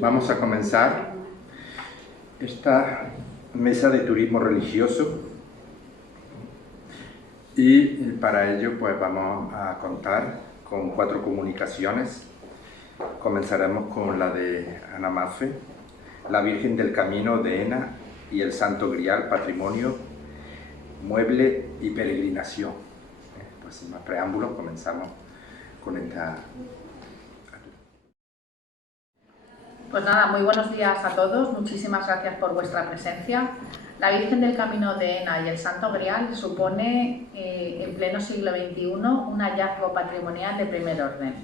Vamos a comenzar esta mesa de turismo religioso y para ello pues vamos a contar con 4 comunicaciones. Comenzaremos con la de Ana Mafe, la Virgen del Camino de Ena y el Santo Grial, Patrimonio, Mueble y Peregrinación. Pues sin más preámbulos comenzamos con esta. Pues nada, muy buenos días a todos, muchísimas gracias por vuestra presencia. La Virgen del Camino de Ena y el Santo Grial supone en pleno siglo XXI un hallazgo patrimonial de primer orden.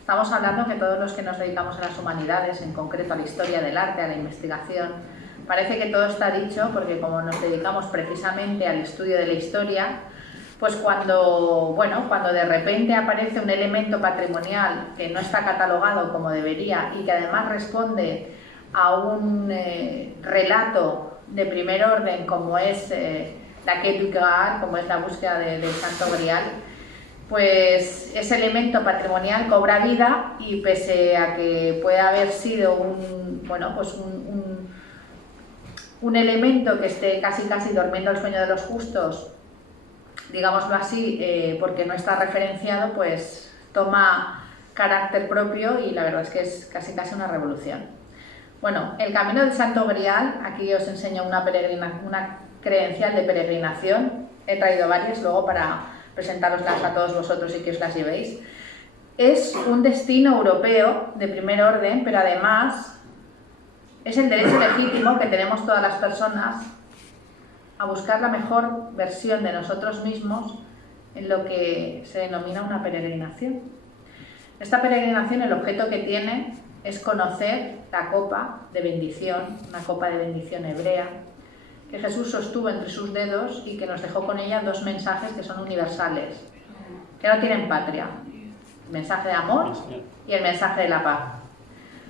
Estamos hablando que todos los que nos dedicamos a las humanidades, en concreto a la historia del arte, a la investigación, parece que todo está dicho porque como nos dedicamos precisamente al estudio de la historia, pues cuando de repente aparece un elemento patrimonial que no está catalogado como debería y que además responde a un relato de primer orden como es la quête du Graal, como es la búsqueda del Santo Grial, pues ese elemento patrimonial cobra vida y pese a que pueda haber sido un elemento que esté casi durmiendo el sueño de los justos, digámoslo así, porque no está referenciado, pues toma carácter propio y la verdad es que es casi una revolución. Bueno, el Camino del Santo Grial, aquí os enseño una credencial de peregrinación, he traído varias luego para presentaroslas a todos vosotros y que os las llevéis. Es un destino europeo de primer orden, pero además es el derecho legítimo que tenemos todas las personas a buscar la mejor versión de nosotros mismos en lo que se denomina una peregrinación. Esta peregrinación, el objeto que tiene es conocer la copa de bendición, una copa de bendición hebrea, que Jesús sostuvo entre sus dedos y que nos dejó con ella 2 mensajes que son universales, que no tienen patria: el mensaje de amor y el mensaje de la paz.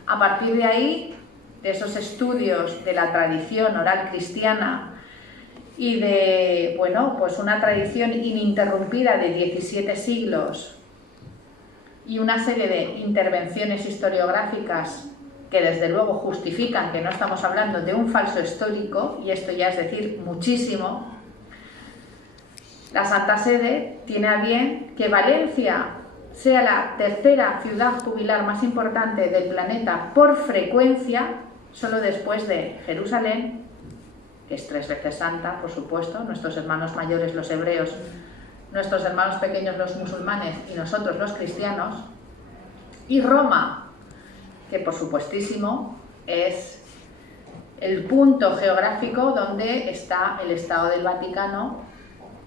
A partir de ahí, de esos estudios de la tradición oral cristiana, y de una tradición ininterrumpida de 17 siglos y una serie de intervenciones historiográficas que desde luego justifican que no estamos hablando de un falso histórico, y esto ya es decir muchísimo, la Santa Sede tiene a bien que Valencia sea la tercera ciudad jubilar más importante del planeta por frecuencia, solo después de Jerusalén, que es 3 veces santa, por supuesto, nuestros hermanos mayores los hebreos, nuestros hermanos pequeños los musulmanes y nosotros los cristianos, y Roma, que por supuestísimo es el punto geográfico donde está el Estado del Vaticano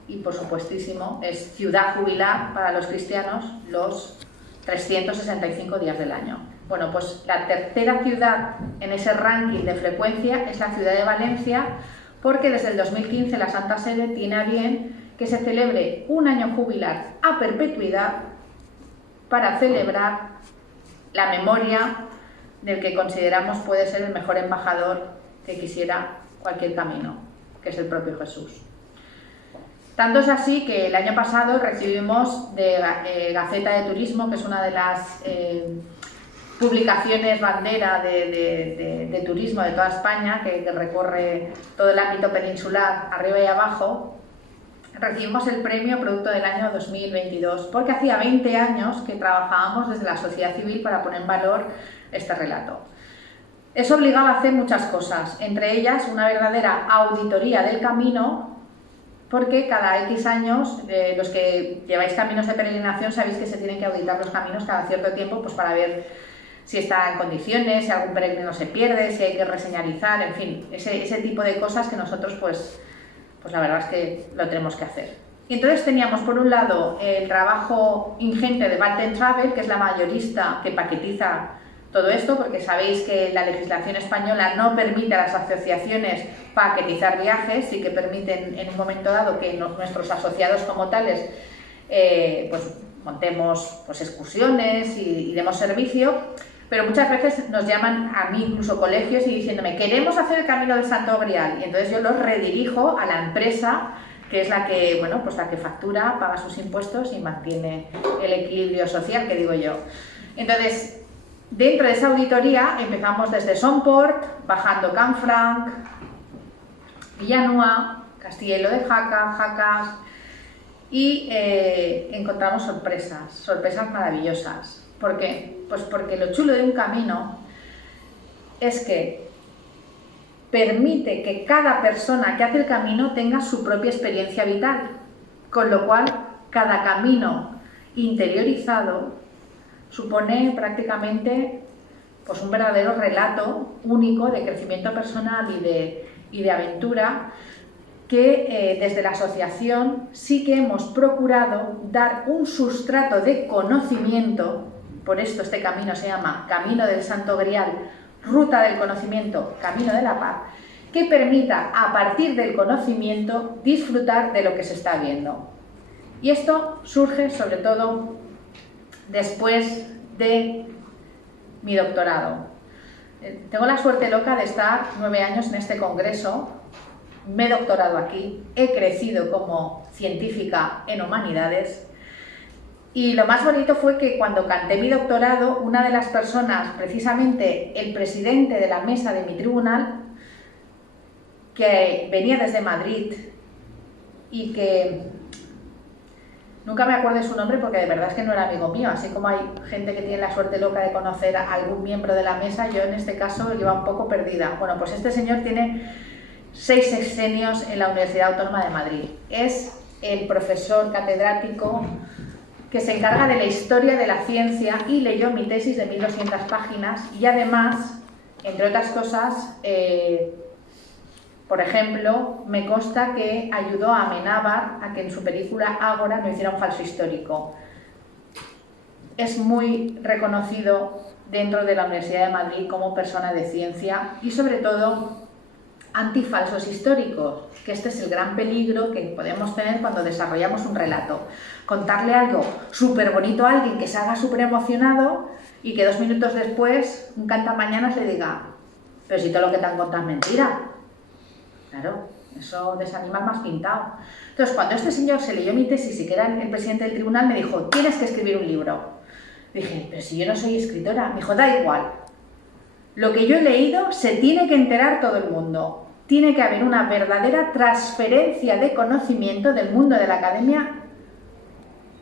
y por supuestísimo es ciudad jubilar para los cristianos los 365 días del año. Bueno, pues la tercera ciudad en ese ranking de frecuencia es la ciudad de Valencia, porque desde el 2015 la Santa Sede tiene a bien que se celebre un año jubilar a perpetuidad para celebrar la memoria del que consideramos puede ser el mejor embajador que quisiera cualquier camino, que es el propio Jesús. Tanto es así que el año pasado recibimos de Gaceta de Turismo, que es una de las publicaciones bandera de turismo de toda España, que recorre todo el ámbito peninsular, arriba y abajo, recibimos el premio Producto del Año 2022, porque hacía 20 años que trabajábamos desde la sociedad civil para poner en valor este relato. Eso obligaba a hacer muchas cosas, entre ellas una verdadera auditoría del camino, porque cada X años, los que lleváis caminos de peregrinación sabéis que se tienen que auditar los caminos cada cierto tiempo, pues para ver si está en condiciones, si algún peregrino se pierde, si hay que reseñalizar, en fin, ese tipo de cosas que nosotros pues la verdad es que lo tenemos que hacer. Y entonces teníamos por un lado el trabajo ingente de Balten Travel, que es la mayorista que paquetiza todo esto, porque sabéis que la legislación española no permite a las asociaciones paquetizar viajes, sí que permiten en un momento dado que nuestros asociados como tales pues montemos pues excursiones y demos servicio, pero muchas veces nos llaman a mí incluso colegios y diciéndome: queremos hacer el Camino del Santo Grial, y entonces yo los redirijo a la empresa que es la que, la que factura, paga sus impuestos y mantiene el equilibrio social, que digo yo. Entonces, dentro de esa auditoría empezamos desde Somport, bajando Canfranc, Villanueva, Castilla de Jacas, y encontramos sorpresas maravillosas. ¿Por qué? Pues porque lo chulo de un camino es que permite que cada persona que hace el camino tenga su propia experiencia vital, con lo cual cada camino interiorizado supone prácticamente pues, un verdadero relato único de crecimiento personal y de aventura, que desde la asociación sí que hemos procurado dar un sustrato de conocimiento. Por esto este camino se llama Camino del Santo Grial, Ruta del Conocimiento, Camino de la Paz, que permita a partir del conocimiento disfrutar de lo que se está viendo. Y esto surge sobre todo después de mi doctorado. Tengo la suerte loca de estar 9 años en este congreso, me he doctorado aquí, he crecido como científica en humanidades. Y lo más bonito fue que cuando canté mi doctorado, una de las personas, precisamente el presidente de la mesa de mi tribunal, que venía desde Madrid y que nunca me acuerdo de su nombre porque de verdad es que no era amigo mío, así como hay gente que tiene la suerte loca de conocer a algún miembro de la mesa, yo en este caso iba un poco perdida. Bueno, pues este señor tiene 6 sexenios en la Universidad Autónoma de Madrid. Es el profesor catedrático que se encarga de la historia de la ciencia y leyó mi tesis de 1200 páginas y además, entre otras cosas, por ejemplo, me consta que ayudó a Amenábar a que en su película Ágora no hiciera un falso histórico. Es muy reconocido dentro de la Universidad de Madrid como persona de ciencia y sobre todo antifalsos históricos, que este es el gran peligro que podemos tener cuando desarrollamos un relato. Contarle algo súper bonito a alguien que se haga súper emocionado y que 2 minutos después un cantamañanas le diga: pero si todo lo que te han contado es mentira. Claro, eso desanima al más pintado. Entonces, cuando este señor se leyó mi tesis y que era el presidente del tribunal, me dijo: tienes que escribir un libro. Dije: pero si yo no soy escritora. Me dijo: da igual. Lo que yo he leído se tiene que enterar todo el mundo. Tiene que haber una verdadera transferencia de conocimiento del mundo de la academia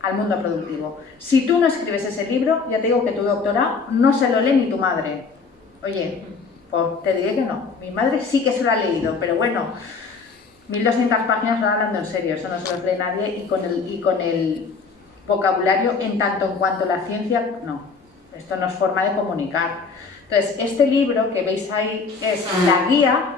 al mundo productivo. Si tú no escribes ese libro, ya te digo que tu doctorado no se lo lee ni tu madre. Oye, pues te diré que no. Mi madre sí que se lo ha leído, pero bueno, 1200 páginas, no hablando en serio, eso no se los lee nadie, y con el vocabulario en tanto en cuanto la ciencia, no. Esto no es forma de comunicar. Entonces, este libro que veis ahí es la guía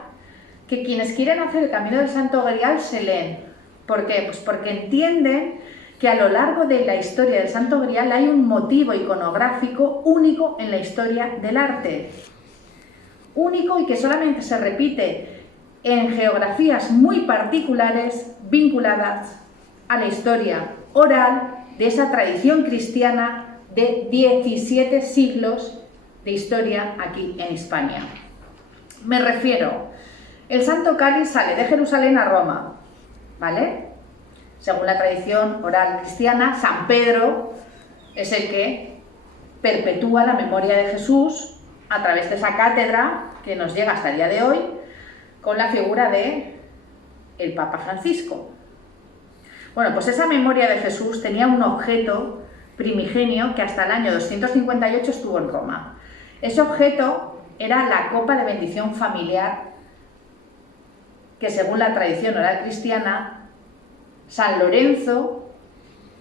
que quienes quieren hacer el Camino del Santo Grial se leen. ¿Por qué? Pues porque entienden que a lo largo de la historia del Santo Grial hay un motivo iconográfico único en la historia del arte. Único y que solamente se repite en geografías muy particulares vinculadas a la historia oral de esa tradición cristiana de 17 siglos de historia aquí en Hispania. Me refiero, el Santo Cáliz sale de Jerusalén a Roma, ¿vale? Según la tradición oral cristiana, San Pedro es el que perpetúa la memoria de Jesús a través de esa cátedra que nos llega hasta el día de hoy con la figura de el Papa Francisco. Bueno, pues esa memoria de Jesús tenía un objeto primigenio que hasta el año 258 estuvo en Roma. Ese objeto era la copa de bendición familiar que, según la tradición oral cristiana, San Lorenzo,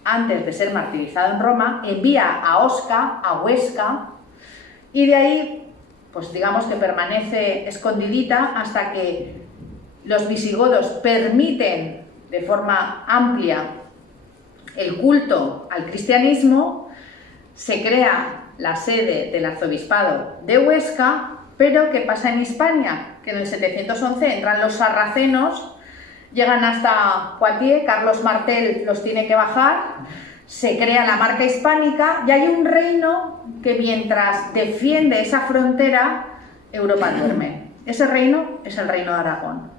antes de ser martirizado en Roma, envía a Osca, a Huesca, y de ahí, pues digamos que permanece escondidita hasta que los visigodos permiten de forma amplia el culto al cristianismo, se crea la sede del arzobispado de Huesca. Pero ¿qué pasa en Hispania? Que en el 711 entran los sarracenos, llegan hasta Poitiers, Carlos Martel los tiene que bajar, se crea la marca hispánica y hay un reino que mientras defiende esa frontera, Europa duerme. Ese reino es el reino de Aragón.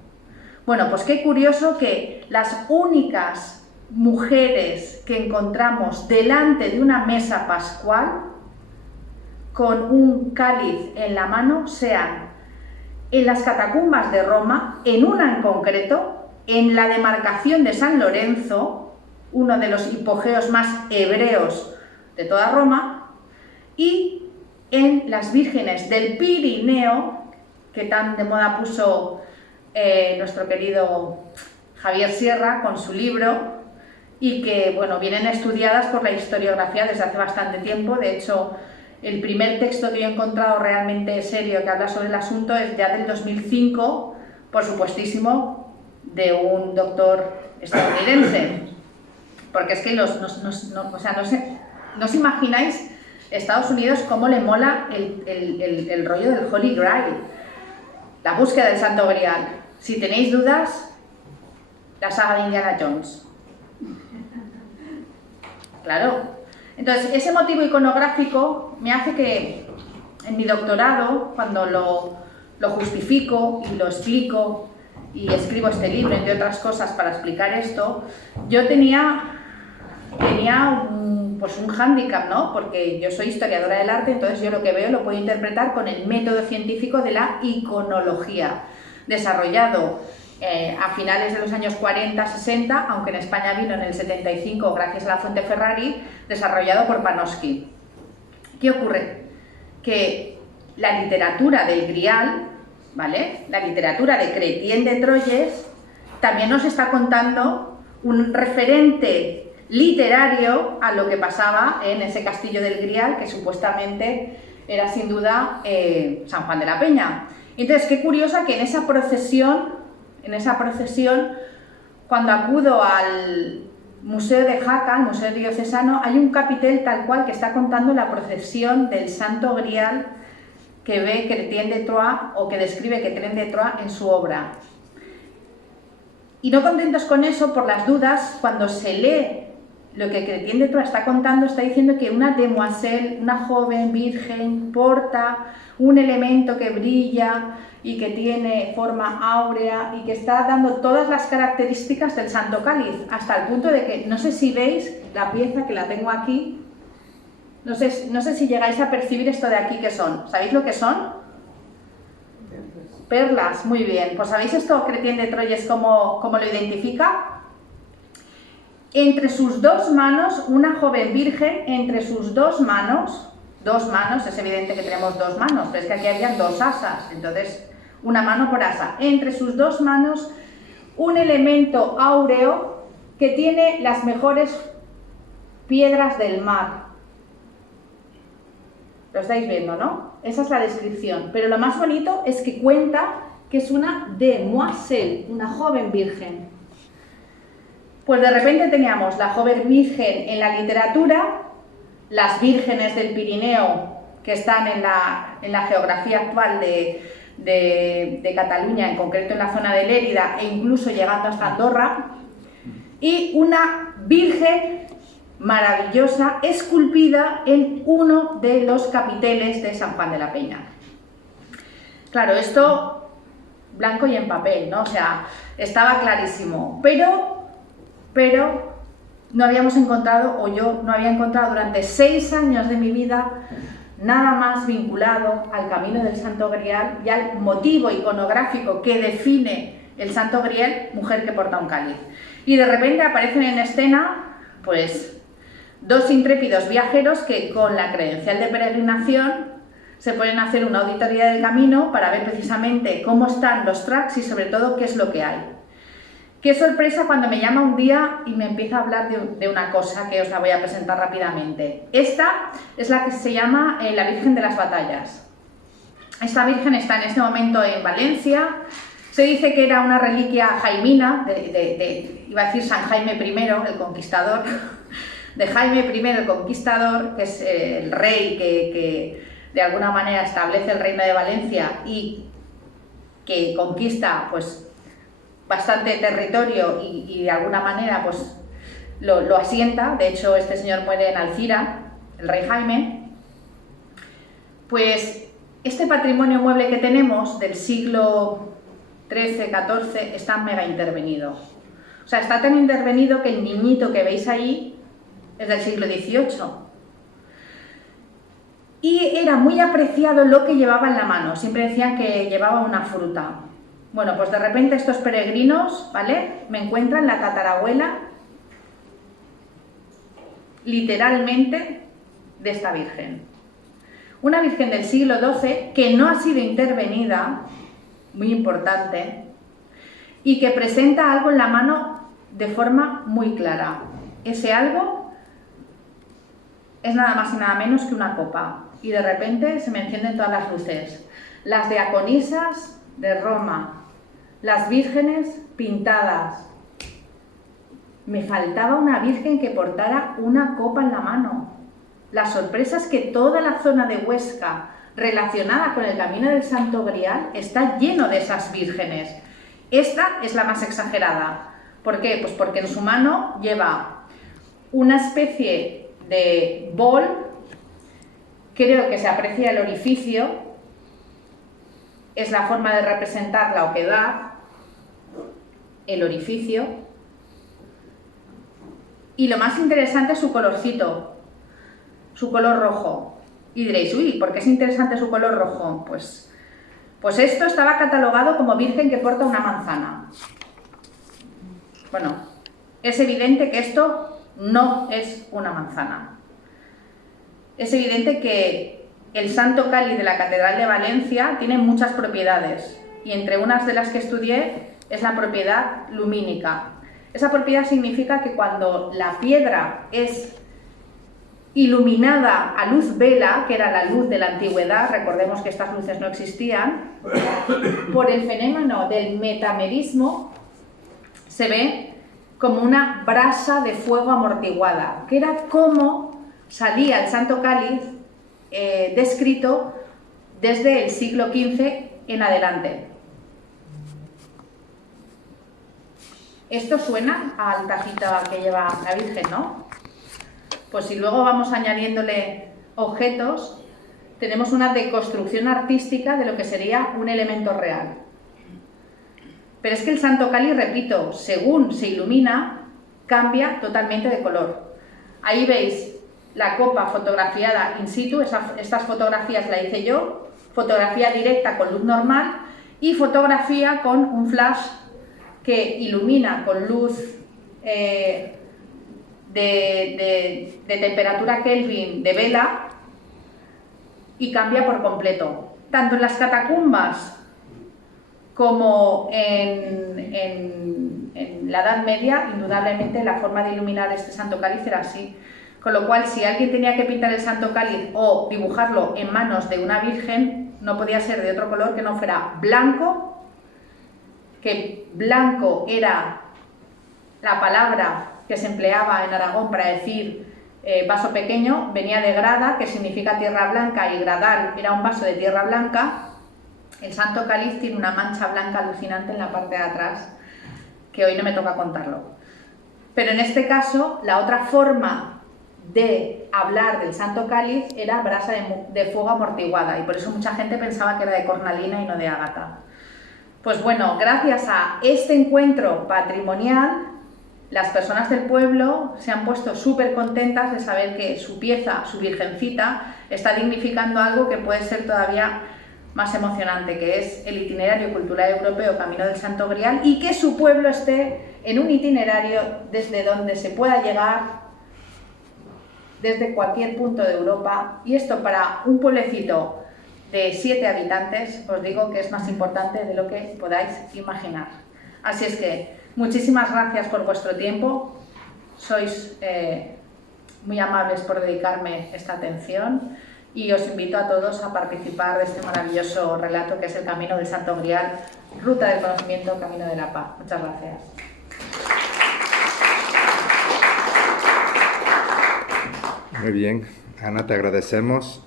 Bueno, pues qué curioso que las únicas mujeres que encontramos delante de una mesa pascual con un cáliz en la mano sean en las catacumbas de Roma, en una en concreto, en la demarcación de San Lorenzo, uno de los hipogeos más hebreos de toda Roma, y en las vírgenes del Pirineo, que tan de moda puso nuestro querido Javier Sierra con su libro, y que, bueno, vienen estudiadas por la historiografía desde hace bastante tiempo. De hecho, el primer texto que yo he encontrado realmente serio que habla sobre el asunto es ya del 2005, por supuestísimo, de un doctor estadounidense. Porque es que no os imagináis Estados Unidos cómo le mola el rollo del Holy Grail, la búsqueda del Santo Grial. Si tenéis dudas, la saga de Indiana Jones. Claro. Entonces, ese motivo iconográfico me hace que en mi doctorado, cuando lo justifico y lo explico y escribo este libro, entre otras cosas, para explicar esto, yo tenía un hándicap, ¿no? Porque yo soy historiadora del arte, entonces yo lo que veo lo puedo interpretar con el método científico de la iconología, desarrollado a finales de los años 40-60, aunque en España vino en el 75 gracias a la fuente Ferrari, desarrollado por Panofsky. ¿Qué ocurre? Que la literatura del Grial, ¿vale?, la literatura de Chrétien de Troyes, también nos está contando un referente literario a lo que pasaba en ese castillo del Grial, que supuestamente era sin duda San Juan de la Peña. Entonces, qué curiosa que en esa procesión, cuando acudo al Museo de Jaca, al Museo Diocesano, hay un capitel tal cual que está contando la procesión del Santo Grial que ve Chrétien de Troyes, o que describe Chrétien de Troyes en su obra. Y no contentos con eso, por las dudas, cuando se lee lo que Chrétien de Troyes está contando, está diciendo que una demoiselle, una joven virgen, porta un elemento que brilla y que tiene forma áurea y que está dando todas las características del Santo Cáliz, hasta el punto de que, no sé si veis la pieza que la tengo aquí, no sé si llegáis a percibir esto de aquí que son. ¿Sabéis lo que son? Perlas, muy bien. Pues ¿sabéis esto, Chrétien de Troyes, cómo lo identifica? Entre sus dos manos, una joven virgen, entre sus dos manos, es evidente que tenemos dos manos, pero es que aquí habían dos asas, entonces una mano por asa. Entre sus dos manos, un elemento áureo que tiene las mejores piedras del mar. Lo estáis viendo, ¿no? Esa es la descripción. Pero lo más bonito es que cuenta que es una demoiselle, una joven virgen. Pues de repente teníamos la joven virgen en la literatura, las vírgenes del Pirineo, que están en la geografía actual de Cataluña, en concreto en la zona de Lérida, e incluso llegando hasta Andorra, y una virgen maravillosa esculpida en uno de los capiteles de San Juan de la Peña. Claro, esto blanco y en papel, ¿no? O sea, estaba clarísimo, pero no habíamos encontrado, o yo no había encontrado durante 6 años de mi vida, nada más vinculado al camino del Santo Grial y al motivo iconográfico que define el Santo Grial, mujer que porta un cáliz. Y de repente aparecen en escena, pues, 2 intrépidos viajeros que con la credencial de peregrinación se ponen a hacer una auditoría del camino para ver precisamente cómo están los tracks y sobre todo qué es lo que hay. Qué sorpresa cuando me llama un día y me empieza a hablar de una cosa que os la voy a presentar rápidamente. Esta es la que se llama la Virgen de las Batallas. Esta Virgen está en este momento en Valencia. Se dice que era una reliquia jaimina, iba a decir San Jaime I, el conquistador, de Jaime I el Conquistador, que es el rey que de alguna manera establece el reino de Valencia y que conquista pues bastante territorio y de alguna manera pues lo asienta. De hecho, este señor muere en Alcira, el rey Jaime. Pues este patrimonio mueble que tenemos del siglo XIII-XIV está mega intervenido. O sea, está tan intervenido que el niñito que veis ahí es del siglo XVIII. y era muy apreciado lo que llevaba en la mano. Siempre decían que llevaba una fruta. Bueno, pues de repente estos peregrinos, ¿vale?, me encuentran la tatarabuela, literalmente, de esta Virgen. Una Virgen del siglo XII que no ha sido intervenida, muy importante, y que presenta algo en la mano de forma muy clara. Ese algo es nada más y nada menos que una copa. Y de repente se me encienden todas las luces. Las diaconisas de Roma, las vírgenes pintadas. Me faltaba una virgen que portara una copa en la mano. La sorpresa es que toda la zona de Huesca relacionada con el Camino del Santo Grial está lleno de esas vírgenes. Esta es la más exagerada. ¿Por qué? Pues porque en su mano lleva una especie de bol, creo que se aprecia el orificio, es la forma de representar la oquedad, el orificio, y lo más interesante es su colorcito, su color rojo. Y diréis, uy, ¿por qué es interesante su color rojo? Pues esto estaba catalogado como virgen que porta una manzana. Bueno, es evidente que esto no es una manzana. Es evidente que el Santo Cáliz de la Catedral de Valencia tiene muchas propiedades, y entre unas de las que estudié es la propiedad lumínica. Esa propiedad significa que cuando la piedra es iluminada a luz vela, que era la luz de la antigüedad, recordemos que estas luces no existían, por el fenómeno del metamerismo se ve como una brasa de fuego amortiguada, que era como salía el Santo Cáliz descrito desde el siglo XV en adelante. Esto suena al tacito que lleva la Virgen, ¿no? Pues si luego vamos añadiéndole objetos, tenemos una deconstrucción artística de lo que sería un elemento real. Pero es que el Santo Cáliz, repito, según se ilumina, cambia totalmente de color. Ahí veis la copa fotografiada in situ, estas fotografías la hice yo, fotografía directa con luz normal y fotografía con un flash que ilumina con luz de temperatura Kelvin de vela y cambia por completo. Tanto en las catacumbas como en la Edad Media, indudablemente la forma de iluminar este Santo Cáliz era así. Con lo cual, si alguien tenía que pintar el Santo Cáliz o dibujarlo en manos de una virgen, no podía ser de otro color que no fuera blanco, que blanco era la palabra que se empleaba en Aragón para decir vaso pequeño, venía de grada, que significa tierra blanca, y gradal era un vaso de tierra blanca. El Santo Cáliz tiene una mancha blanca alucinante en la parte de atrás, que hoy no me toca contarlo. Pero en este caso, la otra forma de hablar del Santo Cáliz era brasa de fuego amortiguada, y por eso mucha gente pensaba que era de cornalina y no de ágata. Pues bueno, gracias a este encuentro patrimonial, las personas del pueblo se han puesto súper contentas de saber que su pieza, su virgencita, está dignificando algo que puede ser todavía más emocionante, que es el itinerario cultural europeo Camino del Santo Grial, y que su pueblo esté en un itinerario desde donde se pueda llegar desde cualquier punto de Europa. Y esto, para un pueblecito de 7 habitantes, os digo que es más importante de lo que podáis imaginar. Así es que muchísimas gracias por vuestro tiempo, sois muy amables por dedicarme esta atención, y os invito a todos a participar de este maravilloso relato que es el Camino del Santo Grial, Ruta del Conocimiento, Camino de la Paz. Muchas gracias. Muy bien, Ana, te agradecemos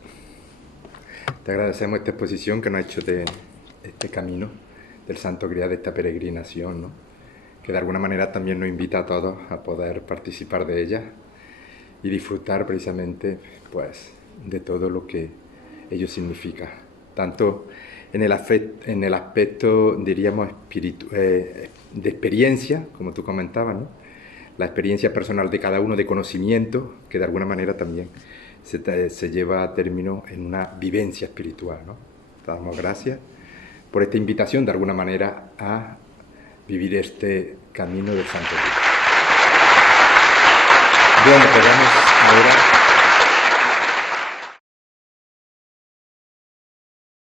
esta exposición que nos ha hecho de este camino del Santo Grial, de esta peregrinación, ¿no? Que de alguna manera también nos invita a todos a poder participar de ella y disfrutar precisamente, pues, de todo lo que ello significa, tanto en el aspecto, diríamos, de experiencia, como tú comentabas, ¿no? La experiencia personal de cada uno, de conocimiento, que de alguna manera también se lleva a término en una vivencia espiritual, ¿no? Te damos gracias por esta invitación, de alguna manera, a vivir este camino de Santo Cristo. Bueno, pues vamos ahora